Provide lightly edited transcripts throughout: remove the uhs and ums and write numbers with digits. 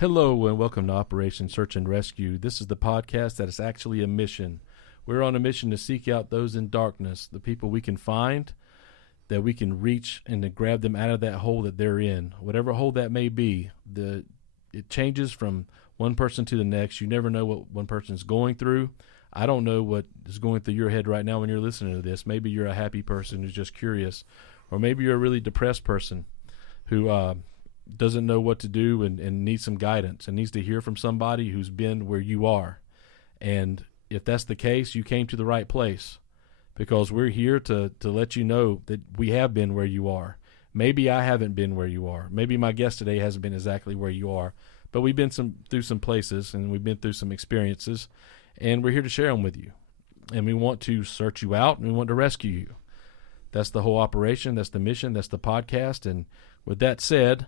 Hello and welcome to Operation Search and Rescue. This is the podcast that is actually a mission. We're on a mission to seek out those in darkness, the people we can find, that we can reach and to grab them out of that hole that they're in. Whatever hole that may be, it changes from one person to the next. You never know what one person's going through. I don't know what is going through your head right now when you're listening to this. Maybe you're a happy person who's just curious, or maybe you're a really depressed person who doesn't know what to do and needs some guidance and needs to hear from somebody who's been where you are. And if that's the case, you came to the right place, because we're here to let you know that we have been where you are. Maybe I haven't been where you are. Maybe my guest today hasn't been exactly where you are, but we've been through some places and we've been through some experiences, and we're here to share them with you. And we want to search you out and we want to rescue you. That's the whole operation. That's the mission. That's the podcast. And with that said,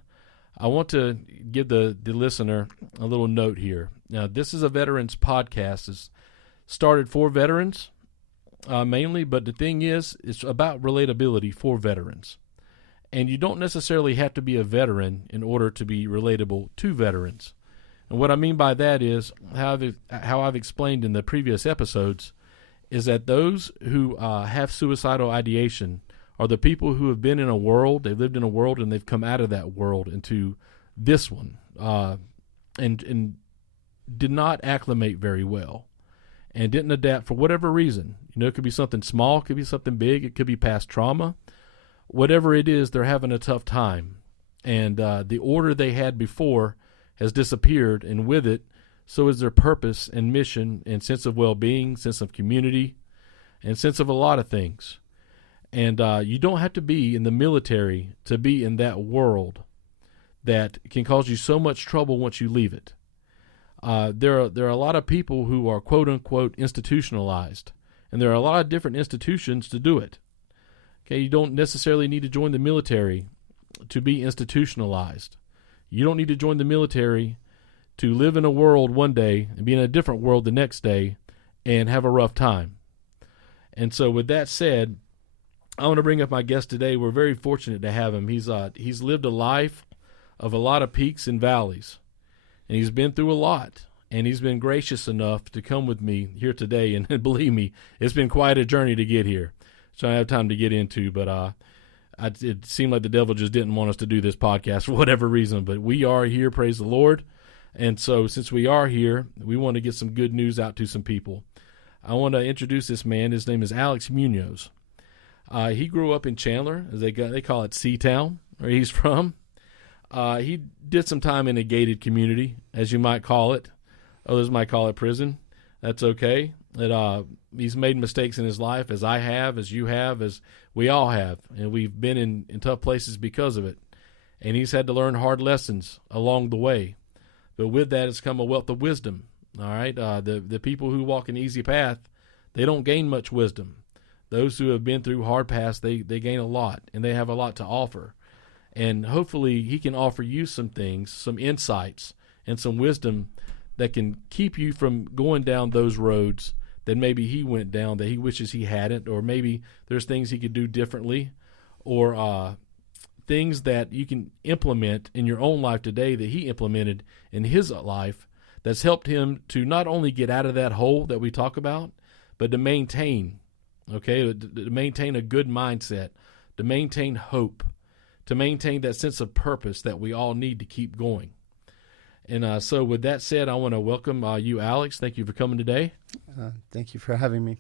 I want to give the listener a little note here. Now, this is a veterans podcast. It's started for veterans mainly, but the thing is, it's about relatability for veterans. And you don't necessarily have to be a veteran in order to be relatable to veterans. And what I mean by that is, how I've explained in the previous episodes, is that those who have suicidal ideation are the people who have been in a world, they've lived in a world, and they've come out of that world into this one, and did not acclimate very well, and didn't adapt for whatever reason. You know, it could be something small, it could be something big, it could be past trauma. Whatever it is, they're having a tough time, and the order they had before has disappeared, and with it, so is their purpose and mission and sense of well-being, sense of community, and sense of a lot of things. And you don't have to be in the military to be in that world that can cause you so much trouble once you leave it. There are a lot of people who are quote-unquote institutionalized, and there are a lot of different institutions to do it. Okay, you don't necessarily need to join the military to be institutionalized. You don't need to join the military to live in a world one day and be in a different world the next day and have a rough time. And so with that said, I want to bring up my guest today. We're very fortunate to have him. He's lived a life of a lot of peaks and valleys, and he's been through a lot, and he's been gracious enough to come with me here today. And believe me, it's been quite a journey to get here, so I don't have time to get into, but it seemed like the devil just didn't want us to do this podcast for whatever reason, but we are here, praise the Lord. And so since we are here, we want to get some good news out to some people. I want to introduce this man. His name is Alex Munoz. He grew up in Chandler, as they call it C-Town, where he's from. He did some time in a gated community, as you might call it. Others might call it prison. That's okay. He's made mistakes in his life, as I have, as you have, as we all have. And we've been in tough places because of it. And he's had to learn hard lessons along the way. But with that has come a wealth of wisdom. All right. The people who walk an easy path, they don't gain much wisdom. Those who have been through hard paths, they gain a lot, and they have a lot to offer. And hopefully he can offer you some things, some insights, and some wisdom that can keep you from going down those roads that maybe he went down that he wishes he hadn't, or maybe there's things he could do differently, or things that you can implement in your own life today that he implemented in his life that's helped him to not only get out of that hole that we talk about, but to maintain. Okay, to maintain a good mindset, to maintain hope, to maintain that sense of purpose that we all need to keep going. And so with that said, I want to welcome you, Alex. Thank you for coming today. Thank you for having me.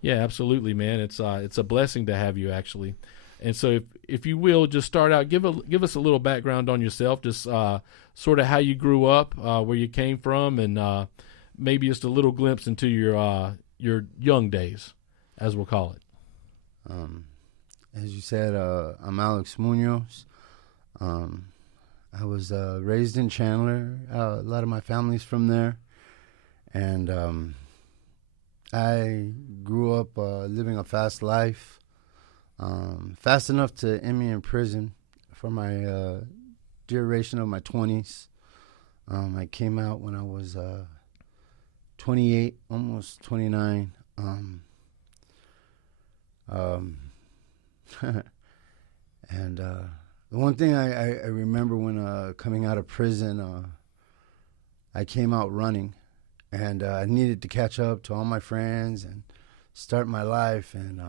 Yeah, absolutely, man. It's a blessing to have you, actually. And so if you will, just start out, give us a little background on yourself, just sort of how you grew up, where you came from, and maybe just a little glimpse into your young days, as we'll call it. As you said, I'm Alex Munoz. I was raised in Chandler. A lot of my family's from there. And I grew up living a fast life, fast enough to end me in prison for my duration of my 20s. I came out when I was 28, almost 29. And the one thing I remember when coming out of prison, I came out running, and I needed to catch up to all my friends and start my life. And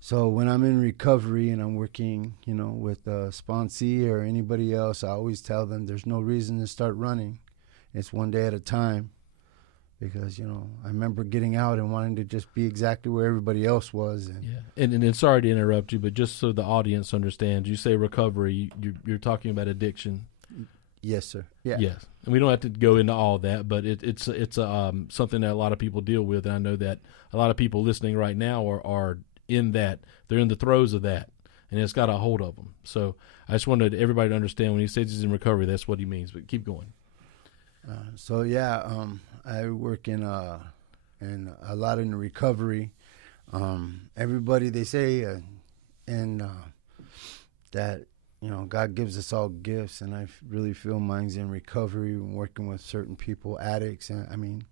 so when I'm in recovery and I'm working, with a sponsee or anybody else, I always tell them there's no reason to start running. It's one day at a time. Because, I remember getting out and wanting to just be exactly where everybody else was. And sorry to interrupt you, but just so the audience understands, you say recovery, you're talking about addiction. Yes, sir. Yeah. Yes. And we don't have to go into all that, but it's something that a lot of people deal with. And I know that a lot of people listening right now are in that. They're in the throes of that, and it's got a hold of them. So I just wanted everybody to understand when he says he's in recovery, that's what he means. But keep going. I work in a lot in recovery. Everybody, they say, that God gives us all gifts, and I really feel mine's in recovery, working with certain people, addicts. And I mean,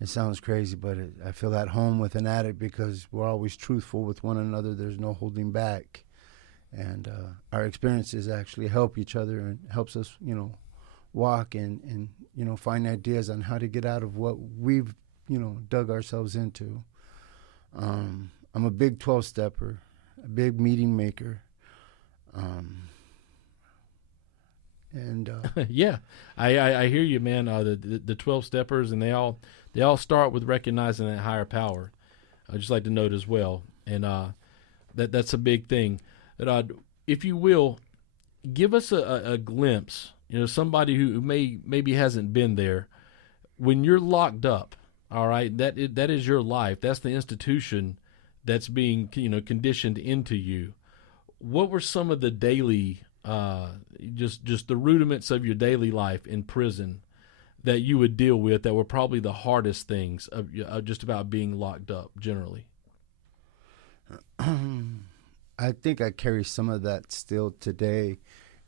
it sounds crazy, but I feel at home with an addict because we're always truthful with one another. There's no holding back, and our experiences actually help each other and helps us, walk and find ideas on how to get out of what we've dug ourselves into. I'm a big 12-stepper, a big meeting maker, and yeah, I hear you, man. The 12-steppers, and they all start with recognizing that higher power. I just like to note as well, and that's a big thing. That if you will, give us a glimpse. Somebody who maybe hasn't been there. When you're locked up, all right, that is your life. That's the institution that's being conditioned into you. What were some of the daily, just the rudiments of your daily life in prison that you would deal with that were probably the hardest things of just about being locked up generally? I think I carry some of that still today.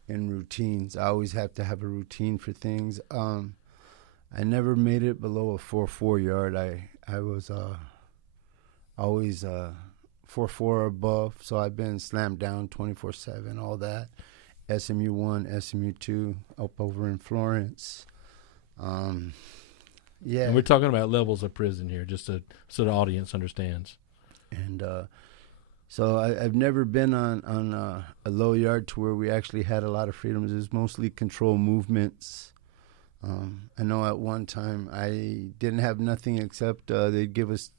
In routines, I always have to have a routine for things. I never made it below a 4.4 yard. I was always 4.4 or above, so I've been slammed down 24/7. All that, SMU 1, SMU 2, up over in Florence. Yeah, and we're talking about levels of prison here, just so the audience understands. And so I've never been on a low yard to where we actually had a lot of freedoms. It was mostly control movements. I know at one time I didn't have nothing except they'd give us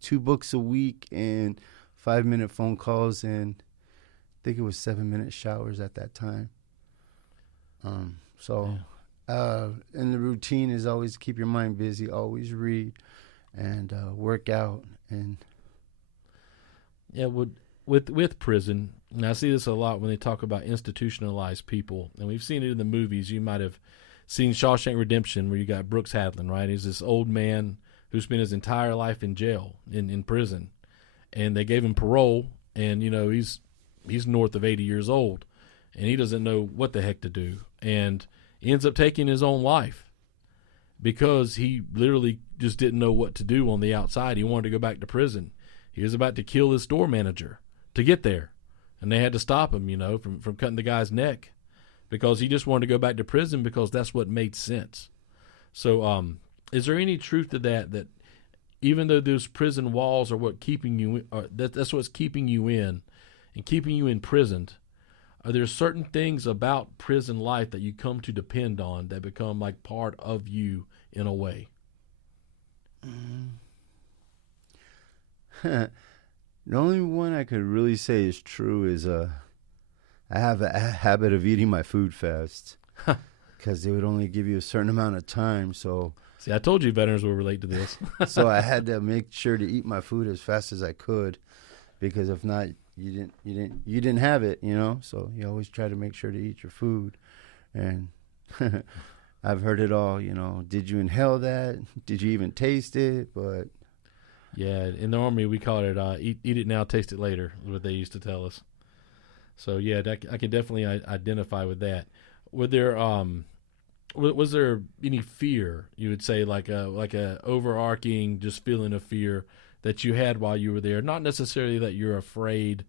2 books a week and 5-minute phone calls, and I think it was 7-minute showers at that time. And the routine is always keep your mind busy, always read, and work out. And yeah, with prison, and I see this a lot when they talk about institutionalized people, and we've seen it in the movies. You might have seen Shawshank Redemption, where you got Brooks Hadlin, right? He's this old man who spent his entire life in jail, in prison, and they gave him parole, and he's north of 80 years old, and he doesn't know what the heck to do, and he ends up taking his own life because he literally just didn't know what to do on the outside. He wanted to go back to prison. He was about to kill his store manager to get there, and they had to stop him, from cutting the guy's neck because he just wanted to go back to prison because that's what made sense. So is there any truth to that even though those prison walls are what keeping you that's what's keeping you in and keeping you imprisoned, are there certain things about prison life that you come to depend on that become like part of you in a way? The only one I could really say is true is I have a habit of eating my food fast because they would only give you a certain amount of time. So see, I told you veterans will relate to this. So I had to make sure to eat my food as fast as I could, because if not, you didn't have it, So you always try to make sure to eat your food, and I've heard it all. Did you inhale that? Did you even taste it? But yeah, in the Army we call it eat it now, taste it later, is what they used to tell us. So yeah, I can definitely identify with that. Was there any fear, you would say, like a overarching just feeling of fear that you had while you were there? Not necessarily that you're afraid,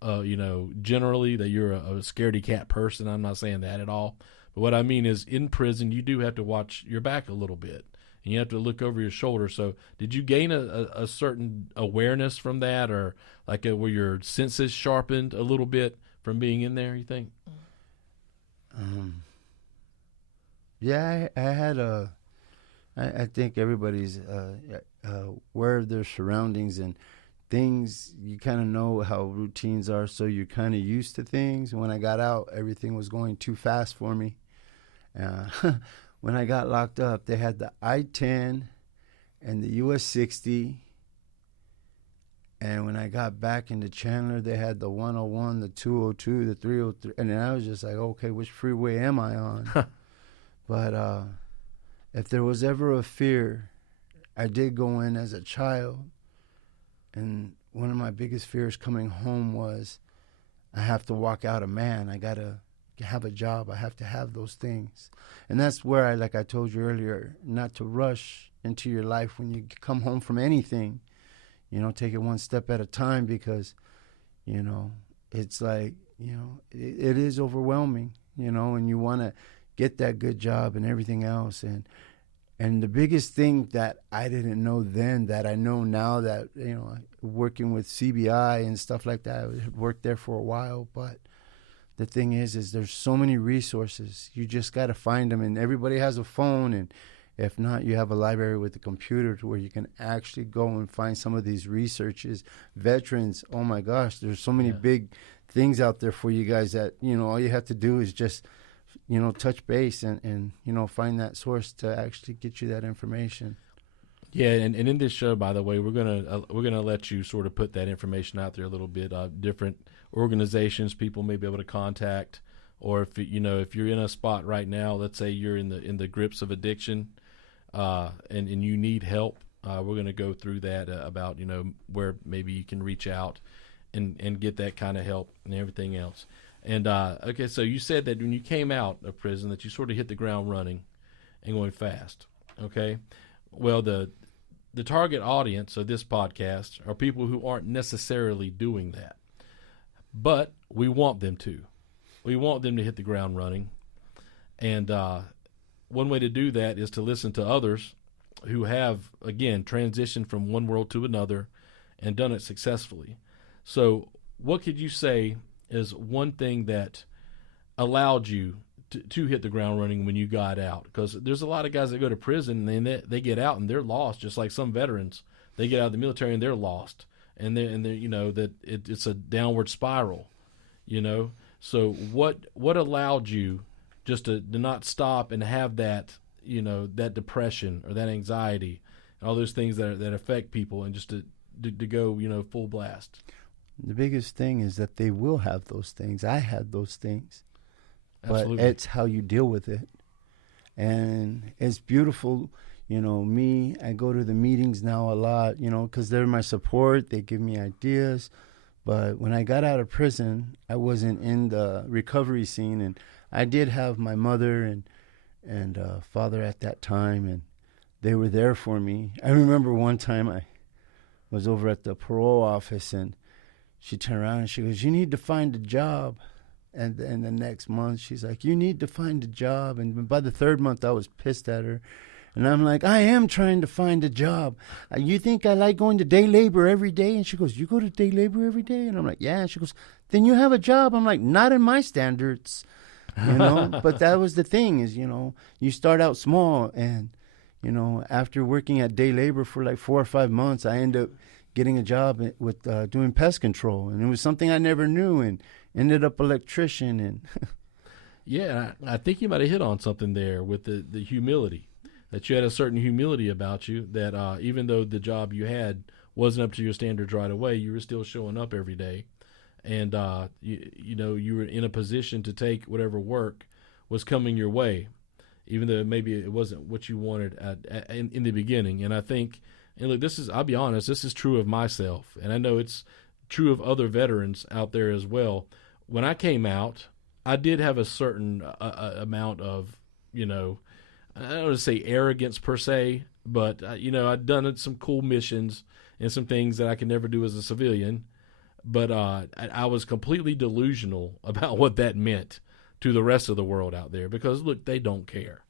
generally that you're a scaredy cat person. I'm not saying that at all. But what I mean is, in prison, you do have to watch your back a little bit, and you have to look over your shoulder. So did you gain a certain awareness from that, or like were your senses sharpened a little bit from being in there, you think? Yeah, I had I think everybody's aware of their surroundings and things. You kind of know how routines are, so you're kind of used to things. When I got out, everything was going too fast for me. When I got locked up, they had the I-10 and the US 60. And when I got back into Chandler, they had the 101, the 202, the 303. And then I was just like, okay, which freeway am I on? But if there was ever a fear, I did go in as a child. And one of my biggest fears coming home was I have to walk out a man. I got to have a job. I have to have those things. And that's where like I told you earlier, not to rush into your life when you come home from anything. Take it one step at a time, because, it's like, it is overwhelming, and you want to get that good job and everything else. And the biggest thing that I didn't know then that I know now, that, working with CBI and stuff like that, I had worked there for a while, but the thing is there's so many resources. You just got to find them, and everybody has a phone, and if not, you have a library with a computer to where you can actually go and find some of these researches. Veterans, oh my gosh, there's so many big things out there for you guys that, all you have to do is just, touch base and find that source to actually get you that information. Yeah, and in this show, by the way, we're gonna let you sort of put that information out there a little bit. Different organizations people may be able to contact, or if you're in a spot right now, let's say you're in the grips of addiction, and you need help. We're gonna go through that about where maybe you can reach out and get that kind of help and everything else. And okay, so you said that when you came out of prison that you sort of hit the ground running and going fast. Okay, well the target audience of this podcast are people who aren't necessarily doing that, but we want them to. We want them to hit the ground running, and one way to do that is to listen to others who have, again, transitioned from one world to another and done it successfully. So what could you say is one thing that allowed you to hit the ground running when you got out? Because there's a lot of guys that go to prison and then they get out and they're lost, just like some veterans. They get out of the military and they're lost, and they're that it's a downward spiral, So what allowed you just to not stop and have that that depression or that anxiety, and all those things that affect people, and just to go full blast? The biggest thing is that they will have those things. I had those things. Absolutely. But it's how you deal with it. And it's beautiful. Me, I go to the meetings now a lot, because they're my support. They give me ideas. But when I got out of prison, I wasn't in the recovery scene. And I did have my mother and father at that time, and they were there for me. I remember one time I was over at the parole office, and she turned around and she goes, "You need to find a job." And then the next month, she's like, "You need to find a job." And by the third month, I was pissed at her. And I'm like, "I am trying to find a job. You think I like going to day labor every day?" And she goes, "You go to day labor every day?" And I'm like, "Yeah." And she goes, "Then you have a job." I'm like, "Not in my standards." But that was the thing is, you start out small. And, after working at day labor for like 4 or 5 months, I ended up getting a job with doing pest control. And it was something I never knew, and ended up electrician. And Yeah, I think you might have hit on something there with the humility, that you had a certain humility about you, that even though the job you had wasn't up to your standards right away, you were still showing up every day. And, you were in a position to take whatever work was coming your way, even though maybe it wasn't what you wanted in the beginning. And I think, and look, I'll be honest, this is true of myself. And I know it's true of other veterans out there as well. When I came out, I did have a certain amount of, I don't want to say arrogance per se, but, I'd done some cool missions and some things that I could never do as a civilian. But I was completely delusional about what that meant to the rest of the world out there, because look, they don't care.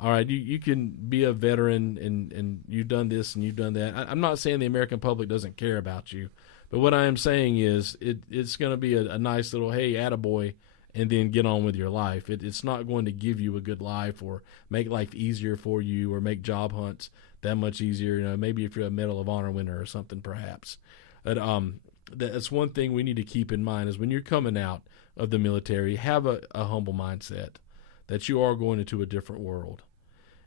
All right, you can be a veteran and you've done this and you've done that. I'm not saying the American public doesn't care about you, but what I am saying is it's going to be a nice little, hey, attaboy, and then get on with your life. It's not going to give you a good life or make life easier for you or make job hunts that much easier. You know, maybe if you're a Medal of Honor winner or something, perhaps. But that's one thing we need to keep in mind is when you're coming out of the military, have a humble mindset that you are going into a different world.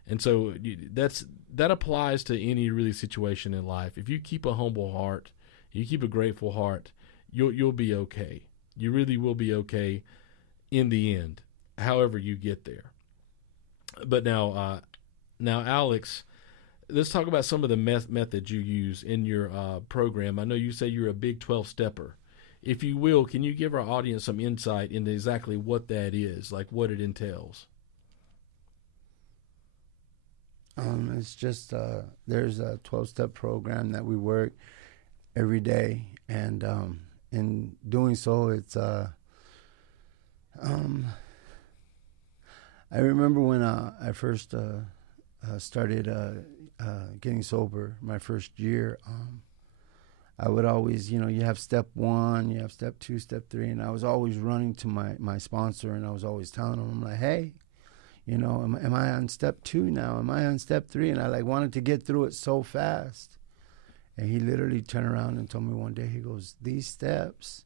And so that applies to any really situation in life. If you keep a humble heart, you keep a grateful heart, you'll be okay. You really will be okay in the end, however you get there. But now Alex, let's talk about some of the methods you use in your program. I know you say you're a Big 12 stepper. If you will, can you give our audience some insight into exactly what that is, like what it entails? It's just there's a 12-step program that we work every day, and in doing so, it's I remember when I first started getting sober, my first year. I would always, you have step 1, you have step 2, step 3, and I was always running to my sponsor, and I was always telling him, I'm like, hey, am I on step 2 now? Am I on step 3? And I wanted to get through it so fast. And he literally turned around and told me one day, he goes, these steps,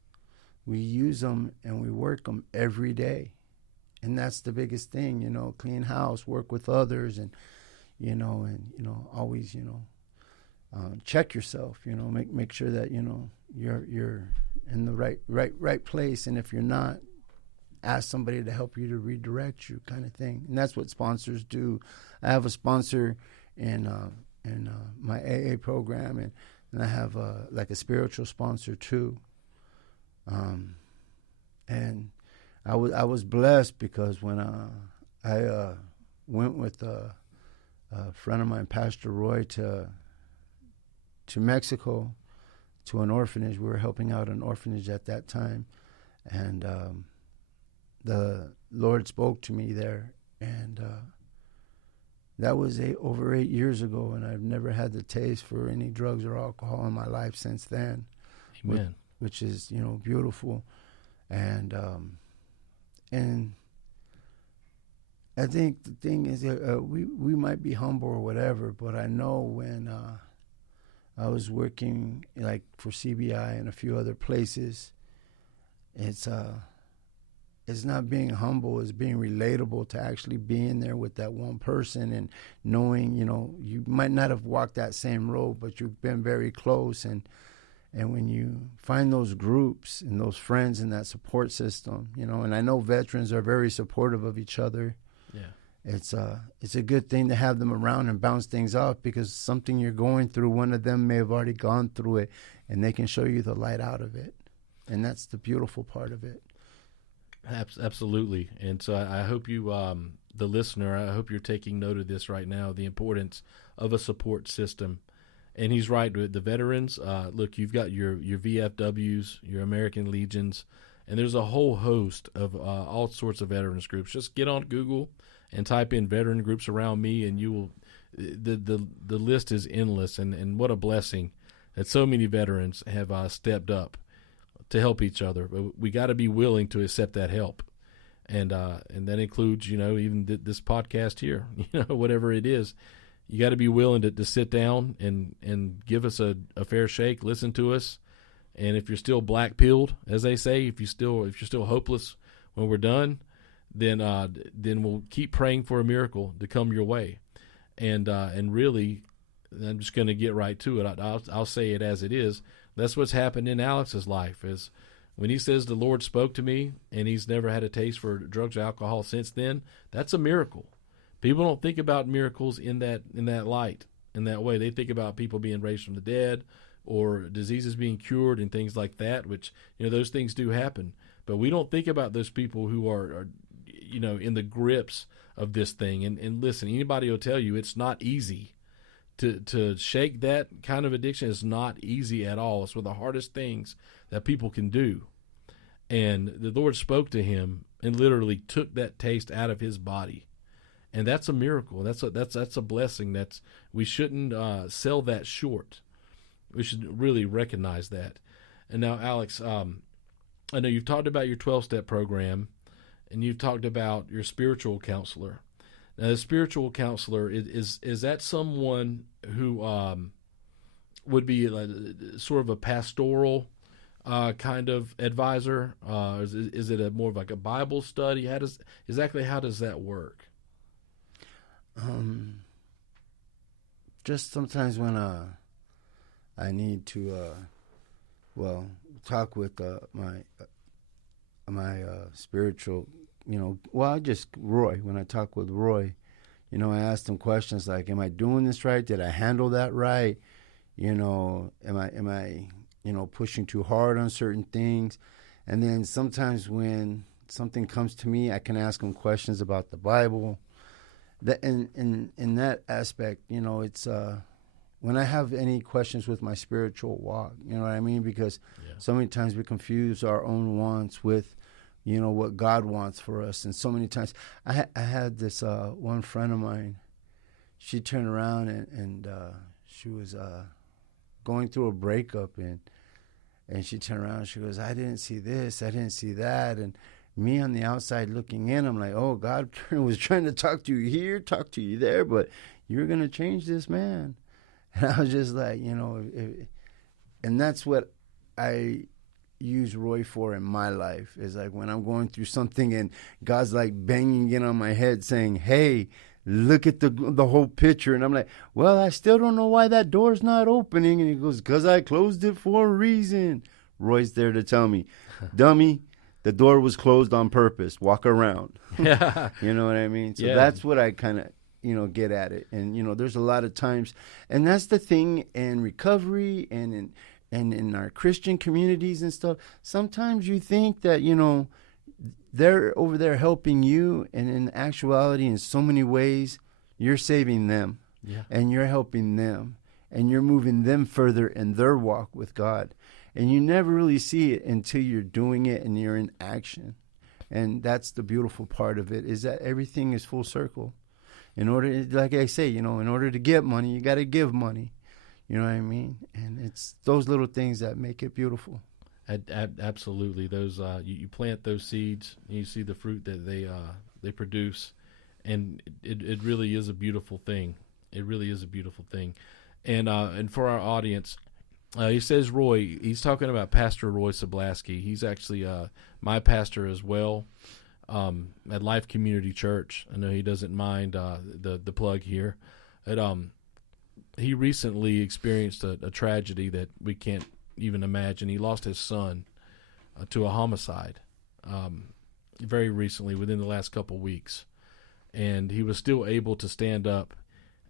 we use them and we work them every day. And that's the biggest thing, clean house, work with others, and, always, check yourself, make sure that, you're in the right place. And if you're not, ask somebody to help you to redirect you, kind of thing. And that's what sponsors do. I have a sponsor in my AA program, and I have like a spiritual sponsor too. And I was blessed because when I went with a friend of mine, Pastor Roy, to Mexico, to an orphanage. We were helping out an orphanage at that time, and the Lord spoke to me there, and that was over 8 years ago, and I've never had the taste for any drugs or alcohol in my life since then. Amen. Which is, beautiful, and I think the thing is, we might be humble or whatever, but I know when I was working like for CBI and a few other places, it's not being humble, it's being relatable to actually being there with that one person and knowing, you might not have walked that same road, but you've been very close. And when you find those groups and those friends and that support system, and I know veterans are very supportive of each other. Yeah. It's a good thing to have them around and bounce things off, because something you're going through, one of them may have already gone through it, and they can show you the light out of it. And that's the beautiful part of it. Absolutely. And so I hope you, the listener, I hope you're taking note of this right now, the importance of a support system. And he's right, the veterans, look, you've got your VFWs, your American Legions, and there's a whole host of all sorts of veterans groups. Just get on Google and type in veteran groups around me, and you will, the list is endless. And what a blessing that so many veterans have stepped up to help each other. But we got to be willing to accept that help, and that includes, even this podcast here, whatever it is. You got to be willing to sit down and give us a fair shake, listen to us, and if you're still black-pilled, as they say, if you're still hopeless when we're done, then we'll keep praying for a miracle to come your way, and really, I'm just going to get right to it. I'll say it as it is. That's what's happened in Alex's life. Is when he says the Lord spoke to me, and he's never had a taste for drugs or alcohol since then. That's a miracle. People don't think about miracles in that light, in that way. They think about people being raised from the dead or diseases being cured and things like that, which, those things do happen. But we don't think about those people who are in the grips of this thing. And listen, anybody will tell you it's not easy to shake that kind of addiction. Is not easy at all. It's one of the hardest things that people can do. And the Lord spoke to him, and literally took that taste out of his body. And that's a miracle. That's a blessing. We shouldn't sell that short. We should really recognize that. And now, Alex, I know you've talked about your 12-step program, and you've talked about your spiritual counselor. Now, the spiritual counselor, is that someone who would be sort of a pastoral kind of advisor? Is it more of like a Bible study? How does that work? Just sometimes when I need to talk with my spiritual, just Roy. When I talk with Roy, I ask him questions like, am I doing this right? Did I handle that right? Am I pushing too hard on certain things? And then sometimes when something comes to me, I can ask him questions about the Bible. That in that aspect, it's when I have any questions with my spiritual walk, you know what I mean? Because so many times we confuse our own wants with, what God wants for us. And so many times, I had this one friend of mine. She turned around and she was going through a breakup, and she turned around and she goes, I didn't see this, I didn't see that. And me on the outside looking in, I'm like, oh, God was trying to talk to you here, talk to you there, but you're going to change this man. And I was just like, and that's what I use Roy for in my life, is like when I'm going through something and God's like banging in on my head saying, hey, look at the whole picture. And I'm like, well, I still don't know why that door's not opening. And he goes, because I closed it for a reason. Roy's there to tell me, dummy, the door was closed on purpose. Walk around. Yeah. You know what I mean? So that's what I kind of, get at it. And, there's a lot of times, and that's the thing in recovery and in our Christian communities and stuff. Sometimes you think that, they're over there helping you, and in actuality, in so many ways, you're saving them. Yeah. And you're helping them, and you're moving them further in their walk with God. And you never really see it until you're doing it and you're in action. And that's the beautiful part of it, is that everything is full circle. In order, like I say, in order to get money, you got to give money. You know what I mean? And it's those little things that make it beautiful. Absolutely. Those you plant those seeds, and you see the fruit that they produce, and it really is a beautiful thing. It really is a beautiful thing. And for our audience, he says Roy. He's talking about Pastor Roy Sablaski. He's actually my pastor as well at Life Community Church. I know he doesn't mind the plug here. He recently experienced a tragedy that we can't even imagine. He lost his son to a homicide very recently, within the last couple weeks. And he was still able to stand up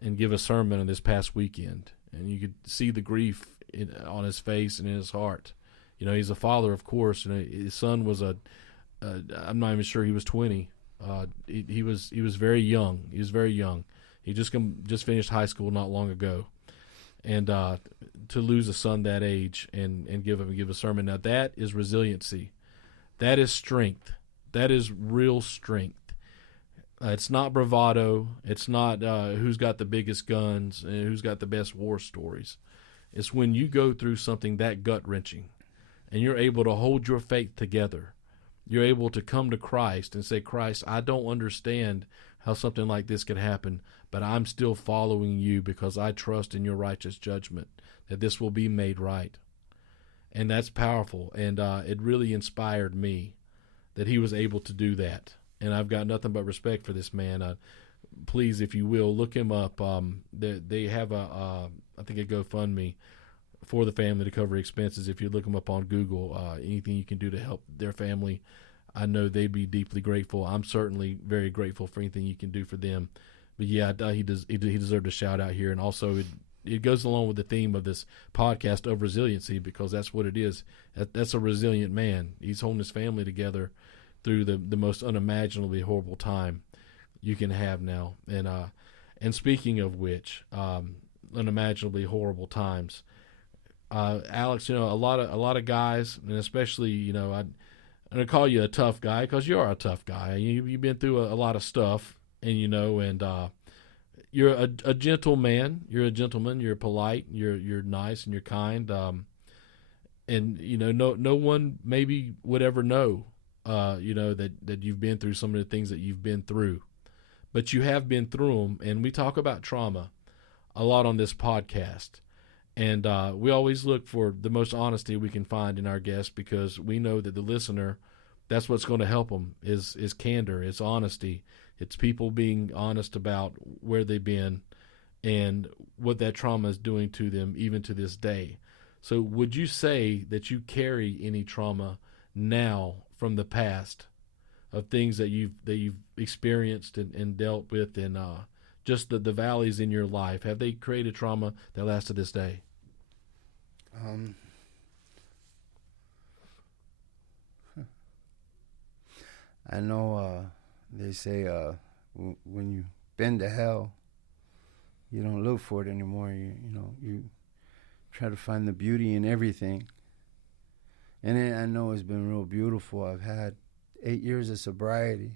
and give a sermon on this past weekend. And you could see the grief on his face and in his heart. He's a father, of course, and his son was I'm not even sure he was 20. He was very young. He was very young. He just finished high school not long ago. And to lose a son that age and give a sermon, now that is resiliency. That is strength. That is real strength. It's not bravado. It's not who's got the biggest guns and who's got the best war stories. It's when you go through something that gut-wrenching and you're able to hold your faith together. You're able to come to Christ and say, Christ, I don't understand how something like this could happen, but I'm still following you because I trust in your righteous judgment that this will be made right. And that's powerful, and it really inspired me that he was able to do that. And I've got nothing but respect for this man. Please, if you will, look him up. They have I think a GoFundMe for the family to cover expenses. If you look them up on Google, anything you can do to help their family, I know they'd be deeply grateful. I'm certainly very grateful for anything you can do for them. But yeah, he deserved a shout out here. And also it goes along with the theme of this podcast of resiliency, because that's what it is. That's a resilient man. He's holding his family together through the most unimaginably horrible time you can have now. And speaking of which, unimaginably horrible times, Alex, a lot of guys, and especially and I call you a tough guy because you are a tough guy. You've been through a lot of stuff, and you're a gentle man. You're a gentleman. You're polite. You're nice and you're kind. And no one maybe would ever know, that you've been through some of the things that you've been through, but you have been through them. And we talk about trauma a lot on this podcast, and we always look for the most honesty we can find in our guests, because we know that the listener, that's what's going to help them is candor, it's honesty, it's people being honest about where they've been and what that trauma is doing to them even to this day. So would you say that you carry any trauma now from the past, of things that you've experienced and dealt with, and just the valleys in your life? Have they created trauma that lasts to this day? I know they say when you've been to hell, you don't look for it anymore. You try to find the beauty in everything. And I know it's been real beautiful. I've had 8 years of sobriety.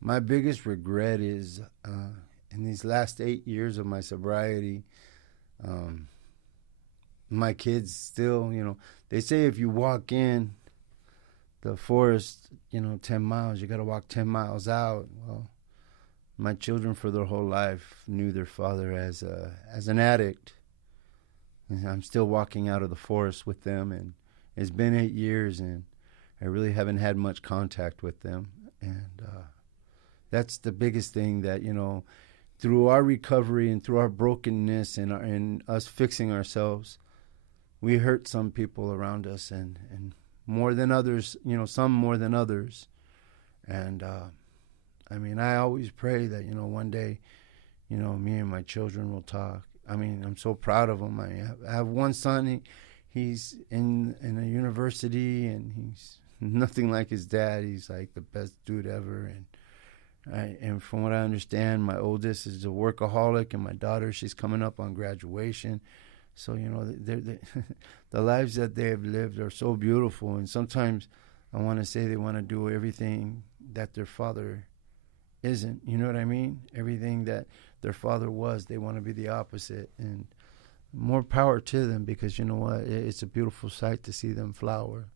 My biggest regret is in these last 8 years of my sobriety, my kids still, they say if you walk in the forest, 10 miles, you got to walk 10 miles out. Well, my children for their whole life knew their father as an addict. And I'm still walking out of the forest with them, and it's been 8 years, and I really haven't had much contact with them. And that's the biggest thing that, through our recovery and through our brokenness and us fixing ourselves, we hurt some people around us, and more than others, some more than others. And, I always pray that, one day, me and my children will talk. I'm so proud of them. I have one son. He's in a university, and he's nothing like his dad. He's like the best dude ever. And from what I understand, my oldest is a workaholic, and my daughter, she's coming up on graduation. So, the lives that they have lived are so beautiful. And sometimes I want to say they want to do everything that their father isn't. You know what I mean? Everything that their father was, they want to be the opposite. And more power to them, because you know what? It's a beautiful sight to see them flower.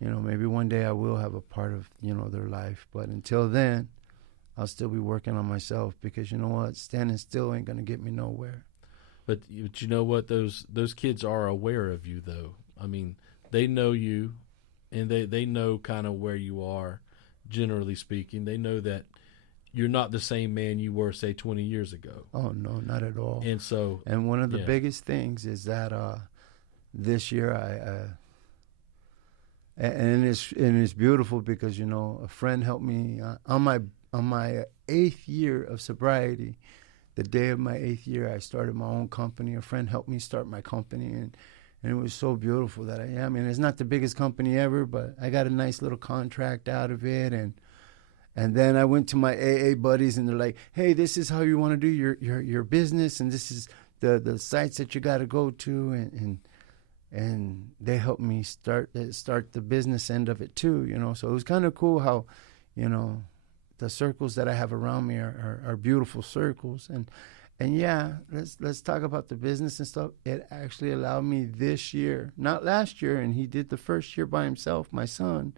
Maybe one day I will have a part of, their life. But until then, I'll still be working on myself, because you know what? Standing still ain't going to get me nowhere. But you know what? Those kids are aware of you, though. They know you, and they know kind of where you are, generally speaking. They know that you're not the same man you were, say, 20 years ago. Oh, no, not at all. And one of the biggest things is that this year and it's beautiful, because, a friend helped me on my 8th year of sobriety. The day of my 8th year, I started my own company. A friend helped me start my company, and it was so beautiful that it's not the biggest company ever, but I got a nice little contract out of it, and then I went to my AA buddies, and they're like, "Hey, this is how you want to do your business, and this is the sites that you got to go to," and they helped me start the business end of it too, So it was kind of cool how, the circles that I have around me are beautiful circles. And yeah, let's talk about the business and stuff. It actually allowed me this year, not last year, and he did the first year by himself, my son.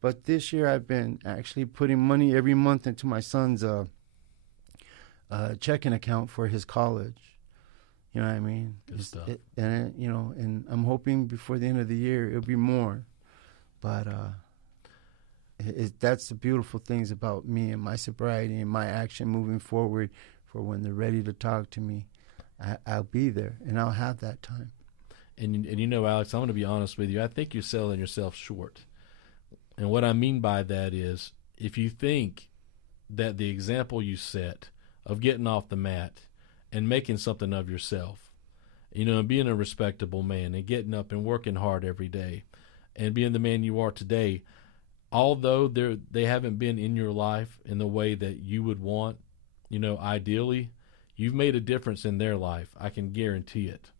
But this year I've been actually putting money every month into my son's checking account for his college. You know what I mean? Good stuff. And I'm hoping before the end of the year it'll be more. But that's the beautiful things about me and my sobriety and my action moving forward. For when they're ready to talk to me, I'll be there, and I'll have that time. And Alex, I'm going to be honest with you. I think you're selling yourself short. And what I mean by that is, if you think that the example you set of getting off the mat and making something of yourself, and being a respectable man and getting up and working hard every day and being the man you are today, although they haven't been in your life in the way that you would want, ideally, you've made a difference in their life. I can guarantee it.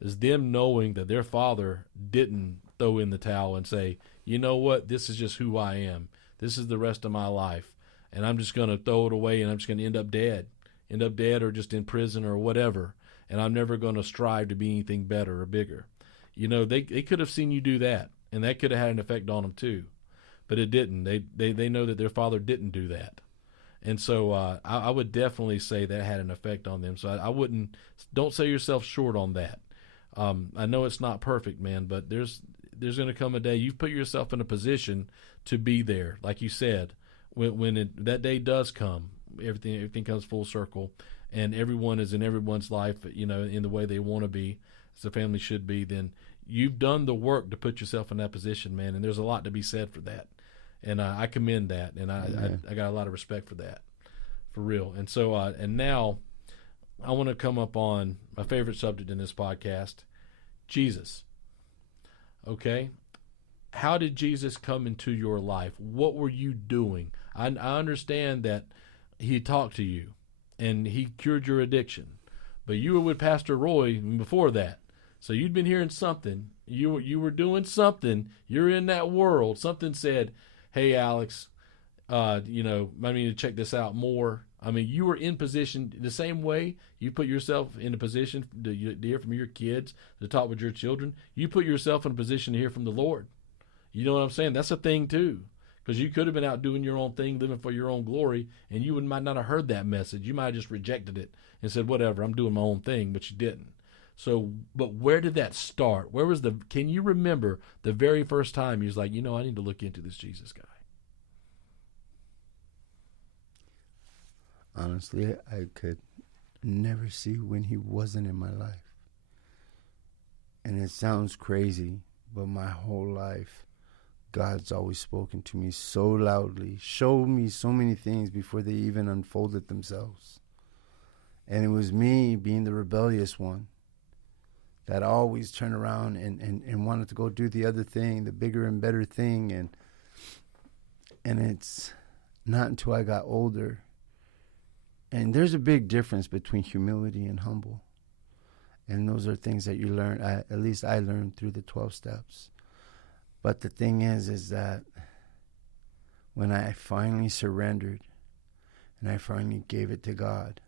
It's them knowing that their father didn't throw in the towel and say, you know what, this is just who I am. This is the rest of my life. And I'm just going to throw it away, and I'm just going to end up dead or just in prison or whatever. And I'm never going to strive to be anything better or bigger. You know, they could have seen you do that, and that could have had an effect on them too. But it didn't. They know that their father didn't do that. And so I would definitely say that had an effect on them. So don't sell yourself short on that. I know it's not perfect, man, but there's going to come a day you've put yourself in a position to be there. Like you said, when that day does come, everything comes full circle, and everyone is in everyone's life, you know, in the way they want to be, as a family should be, then you've done the work to put yourself in that position, man, and there's a lot to be said for that. And I commend that, and I got a lot of respect for that, for real. And so, and now I want to come up on my favorite subject in this podcast, Jesus. Okay? How did Jesus come into your life? What were you doing? I understand that he talked to you, and he cured your addiction. But you were with Pastor Roy before that. So you'd been hearing something. You were doing something. You're in that world. Something said, hey, Alex, you know, I need to check this out more. I mean, you were in position the same way you put yourself in a position to hear from your kids, to talk with your children. You put yourself in a position to hear from the Lord. You know what I'm saying? That's a thing too. Because you could have been out doing your own thing, living for your own glory, and you might not have heard that message. You might have just rejected it and said, whatever, I'm doing my own thing, but you didn't. So, but where did that start? Can you remember the very first time you was like, you know, I need to look into this Jesus guy? Honestly, I could never see when he wasn't in my life. And it sounds crazy, but my whole life, God's always spoken to me so loudly, showed me so many things before they even unfolded themselves. And it was me being the rebellious one that always turned around and wanted to go do the other thing, the bigger and better thing. And it's not until I got older. And there's a big difference between humility and humble. And those are things that you learn, at least I learned through the 12 steps. But the thing is that when I finally surrendered and I finally gave it to God,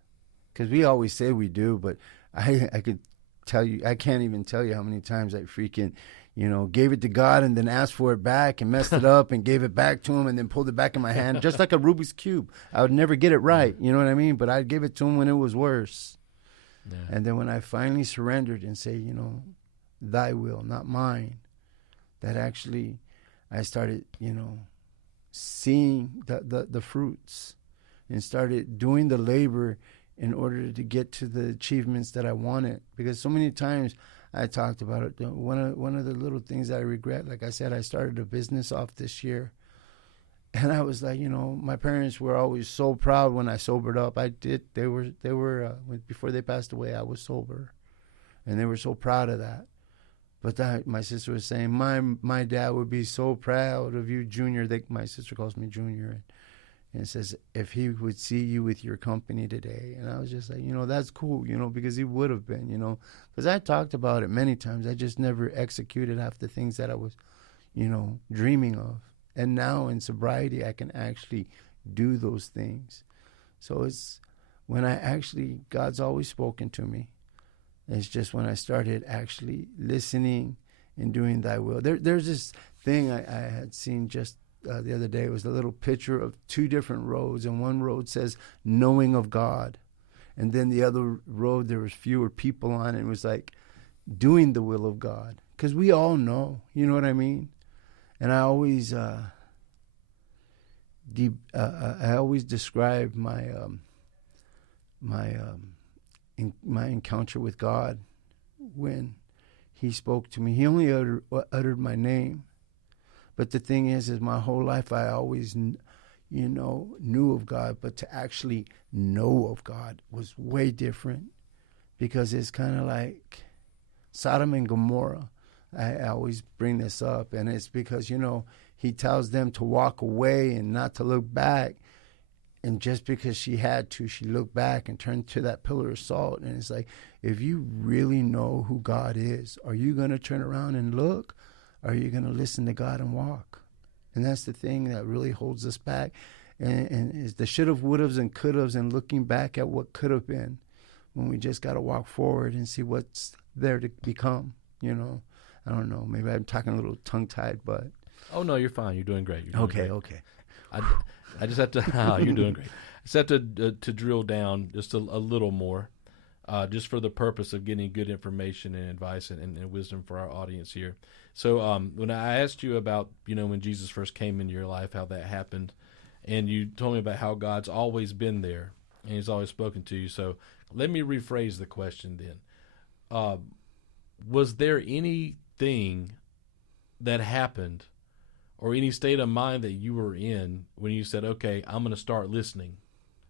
because we always say we do, but I could tell you, I can't even tell you how many times I freaking, you know, gave it to God and then asked for it back and messed it up and gave it back to him and then pulled it back in my hand, just like a Rubik's Cube. I would never get it right, you know what I mean? But I'd give it to him when it was worse. Yeah. And then when I finally surrendered and say, you know, thy will, not mine, that actually I started, you know, seeing the fruits and started doing the labor in order to get to the achievements that I wanted. Because so many times I talked about it. One of the little things I regret, like I said, I started a business off this year. And I was like, you know, my parents were always so proud when I sobered up. I did. They were before they passed away, I was sober. And they were so proud of that. But my sister was saying, my dad would be so proud of you, Junior. My sister calls me Junior. And says, if he would see you with your company today. And I was just like, you know, that's cool, you know, because he would have been, you know. Because I talked about it many times. I just never executed half the things that I was, you know, dreaming of. And now in sobriety, I can actually do those things. So it's when God's always spoken to me. It's just when I started actually listening and doing thy will. There's this thing I had seen just the other day. It was a little picture of two different roads, and one road says knowing of God. And then the other road, there was fewer people on it. It was like doing the will of God. Because we all know, you know what I mean? And I always describe my encounter with God when he spoke to me. He only uttered my name. But the thing is my whole life I always, you know, knew of God. But to actually know of God was way different, because it's kind of like Sodom and Gomorrah. I always bring this up, and it's because, you know, he tells them to walk away and not to look back. And just because she had to, she looked back and turned to that pillar of salt. And it's like, if you really know who God is, are you going to turn around and look? are you going to listen to God and walk? And that's the thing that really holds us back. And is the should have, would haves, and could haves, and looking back at what could have been, when we just got to walk forward and see what's there to become, you know. I don't know. Maybe I'm talking a little tongue-tied, but. Oh, no, you're fine. You're doing great. You're doing great. Okay. I just have to, you're doing great. I just have to drill down just a little more, just for the purpose of getting good information and advice and wisdom for our audience here. So when I asked you about, when Jesus first came into your life, how that happened, and you told me about how God's always been there and he's always spoken to you. So let me rephrase the question then. Was there anything that happened or any state of mind that you were in when you said, okay, I'm going to start listening.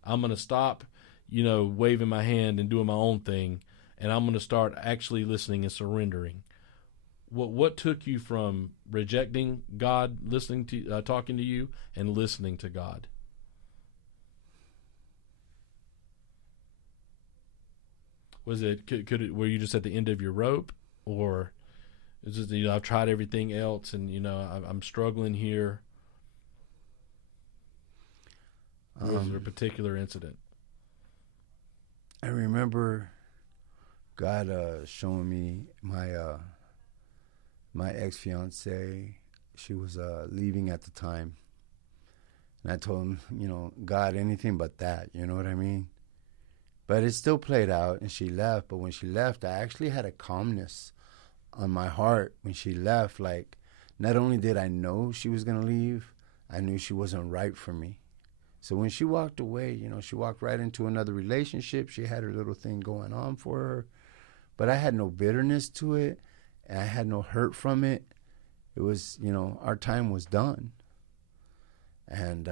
I'm going to stop, waving my hand and doing my own thing, and I'm going to start actually listening and surrendering? What took you from rejecting God, listening to talking to you, and listening to God? Was it were you just at the end of your rope, or is it I've tried everything else and I'm struggling here? Or was there a particular incident? I remember God showing me my ex-fiance. She was leaving at the time, and I told him, God, anything but that, you know what I mean? But it still played out, and she left. But when she left, I actually had a calmness on my heart when she left. Like, not only did I know she was going to leave, I knew she wasn't right for me. So when she walked away, she walked right into another relationship. She had her little thing going on for her. But I had no bitterness to it, and I had no hurt from it. It was, our time was done. And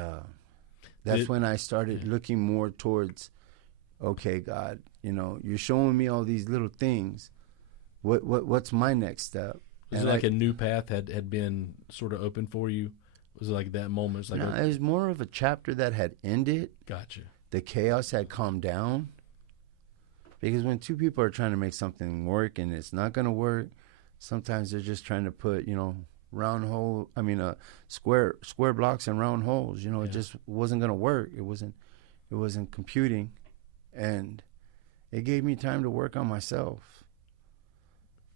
that's when I started looking more towards, okay, God, you're showing me all these little things. What's my next step? Was it like a new path had been sort of open for you? Was it like that moment? It's like it was more of a chapter that had ended. Gotcha. The chaos had calmed down. Because when two people are trying to make something work and it's not going to work, sometimes they're just trying to put, square blocks in round holes. It just wasn't going to work. It wasn't computing. And it gave me time to work on myself.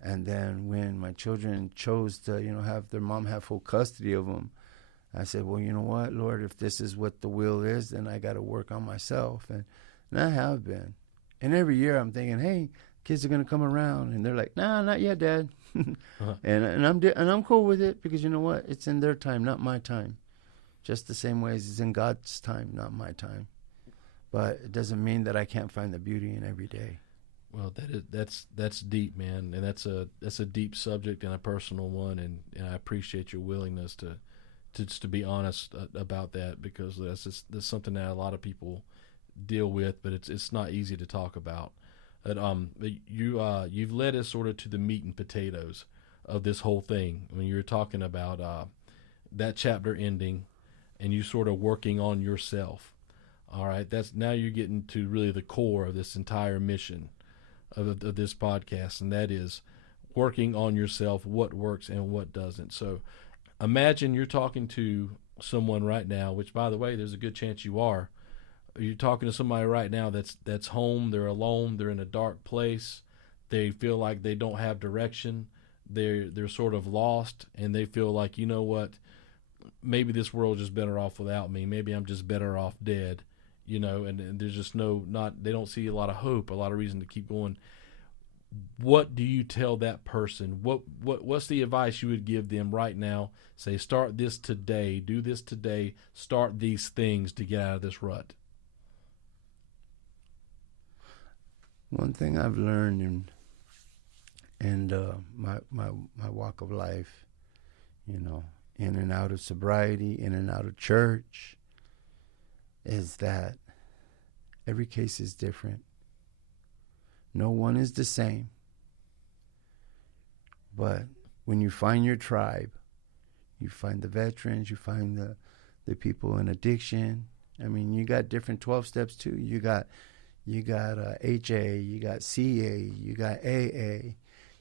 And then when my children chose to, have their mom have full custody of them, I said, well, you know what, Lord, if this is what the will is, then I got to work on myself. And I have been. And every year I'm thinking, hey, kids are going to come around. And they're like, nah, not yet, Dad. Uh-huh. And I'm cool with it because you know what? It's in their time, not my time. Just the same way as it's in God's time, not my time. But it doesn't mean that I can't find the beauty in every day. Well, that's deep, man, and that's a deep subject and a personal one, and I appreciate your willingness to be honest about that, because that's something that a lot of people deal with, but it's not easy to talk about. But you've led us sort of to the meat and potatoes of this whole thing when you're talking about that chapter ending, and you sort of working on yourself. All right, now you're getting to really the core of this entire mission of this podcast, and that is working on yourself, what works and what doesn't. So imagine you're talking to someone right now, which, by the way, there's a good chance you are. You're talking to somebody right now that's home, they're alone, they're in a dark place, they feel like they don't have direction, they're sort of lost, and they feel like, you know what, maybe this world's just better off without me, maybe I'm just better off dead. And there's just they don't see a lot of hope, a lot of reason to keep going. What do you tell that person? What's the advice you would give them right now? Say, start this today, do this today, start these things to get out of this rut. One thing I've learned in my walk of life, in and out of sobriety, in and out of church, is that every case is different. No one is the same. But when you find your tribe, you find the veterans, you find the people in addiction. I mean, you got different 12 steps too. You got HA, you got CA, you got AA.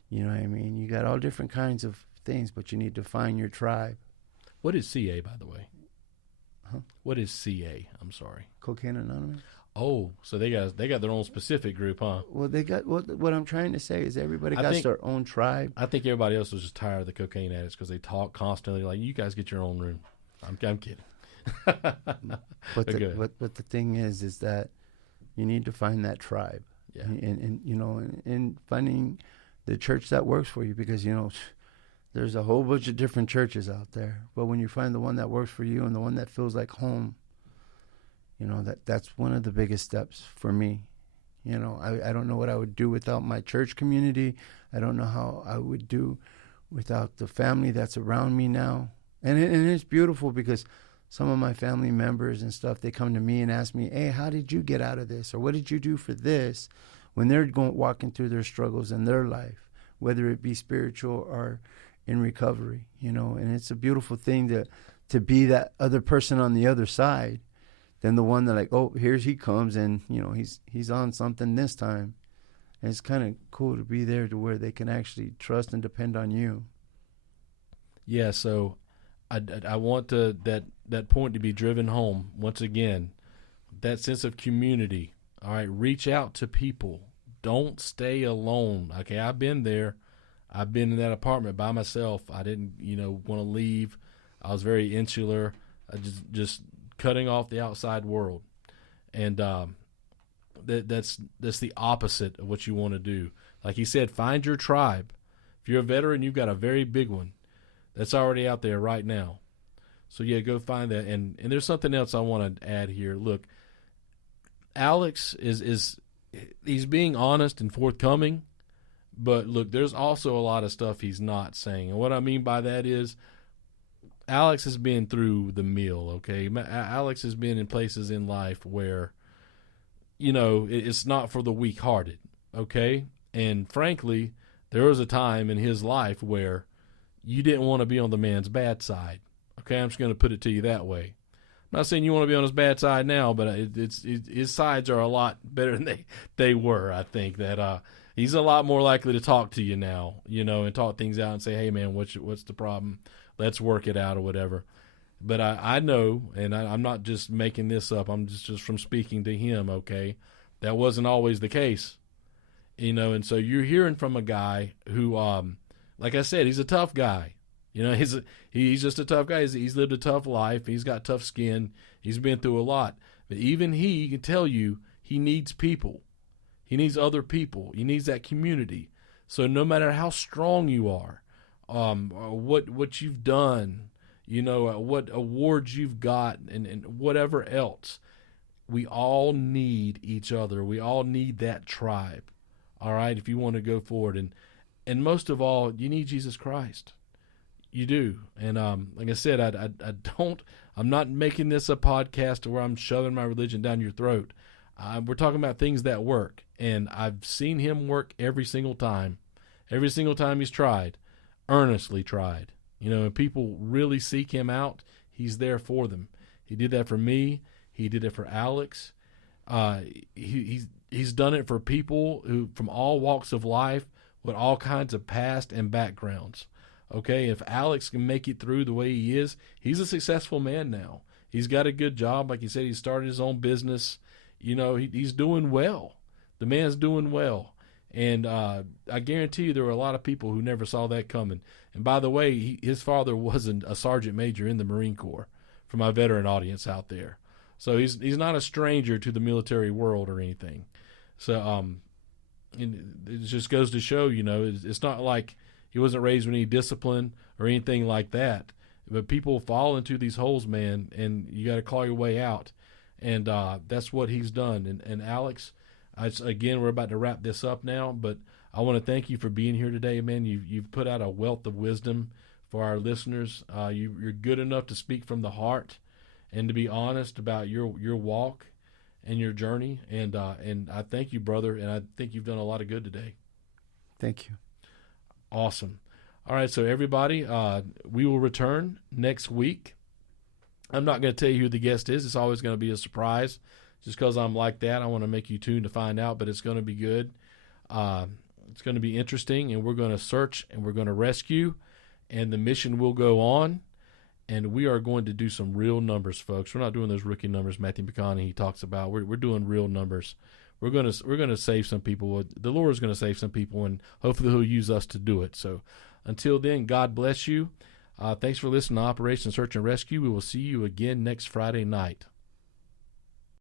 You know what I mean? You got all different kinds of things, but you need to find your tribe. What is CA, by the way? Huh? What is CA? I'm sorry. Cocaine Anonymous. Oh, so they got their own specific group, huh? Well, they got what I'm trying to say is everybody got their own tribe. I think everybody else was just tired of the cocaine addicts because they talk constantly like, you guys get your own room. I'm kidding. But the thing is that you need to find that tribe. Yeah. And finding the church that works for you, because there's a whole bunch of different churches out there, but when you find the one that works for you and the one that feels like home, that's one of the biggest steps for me. I don't know what I would do without my church community. I don't know how I would do without the family that's around me now. And it's beautiful because some of my family members and stuff, they come to me and ask me, hey, how did you get out of this? Or what did you do for this? When they're walking through their struggles in their life, whether it be spiritual or in recovery, and it's a beautiful thing to be that other person on the other side than the one that like, oh, here he comes and, he's on something this time. And it's kind of cool to be there to where they can actually trust and depend on you. Yeah, so I want that point to be driven home once again, that sense of community. All right, reach out to people. Don't stay alone. Okay, I've been there. I've been in that apartment by myself. I didn't, want to leave. I was very insular. I just cutting off the outside world, and that's the opposite of what you want to do. Like he said, find your tribe. If you're a veteran, you've got a very big one that's already out there right now. So yeah, go find that. And there's something else I want to add here. Look, Alex he's being honest and forthcoming, but look, there's also a lot of stuff he's not saying. And what I mean by that is Alex has been through the mill, okay? Alex has been in places in life where, it's not for the weak-hearted, okay? And frankly, there was a time in his life where you didn't want to be on the man's bad side, okay? I'm just going to put it to you that way. I'm not saying you want to be on his bad side now, but his sides are a lot better than they were. I think that he's a lot more likely to talk to you now, and talk things out and say, hey, man, what's the problem? Let's work it out or whatever. But I know, and I'm not just making this up. I'm just from speaking to him, okay? That wasn't always the case, and so you're hearing from a guy who, like I said, he's a tough guy. He's just a tough guy. He's lived a tough life. He's got tough skin. He's been through a lot. But even he can tell you he needs people. He needs other people. He needs that community. So no matter how strong you are, what you've done, what awards you've got, and whatever else, we all need each other. We all need that tribe. All right, if you want to go forward, and most of all, you need Jesus Christ. You do. And like I said, I'm not making this a podcast where I'm shoving my religion down your throat. We're talking about things that work, and I've seen him work every single time. Every single time he's tried, earnestly tried. And people really seek him out, he's there for them. He did that for me. He did it for Alex. He's done it for people who from all walks of life with all kinds of past and backgrounds. Okay, if Alex can make it through the way he is, he's a successful man now. He's got a good job. Like he said, he started his own business. He's doing well. The man's doing well. And I guarantee you there were a lot of people who never saw that coming. And by the way, his father wasn't a sergeant major in the Marine Corps, for my veteran audience out there. So he's not a stranger to the military world or anything. So it just goes to show, it's not like he wasn't raised with any discipline or anything like that. But people fall into these holes, man, and you got to claw your way out. And that's what he's done. And Alex, again, we're about to wrap this up now, but I want to thank you for being here today, man. You've put out a wealth of wisdom for our listeners. You're good enough to speak from the heart and to be honest about your walk and your journey. And I thank you, brother, and I think you've done a lot of good today. Thank you. Awesome. All right, so everybody, we will return next week. I'm not going to tell you who the guest is. It's always going to be a surprise. Just because I'm like that, I want to make you tune to find out, but it's going to be good. It's going to be interesting, and we're going to search, and we're going to rescue, and the mission will go on. And we are going to do some real numbers, folks. We're not doing those rookie numbers Matthew McConaughey talks about. We're doing real numbers. We're gonna save some people. The Lord is going to save some people, and hopefully He'll use us to do it. So until then, God bless you. Thanks for listening to Operation Search and Rescue. We will see you again next Friday night.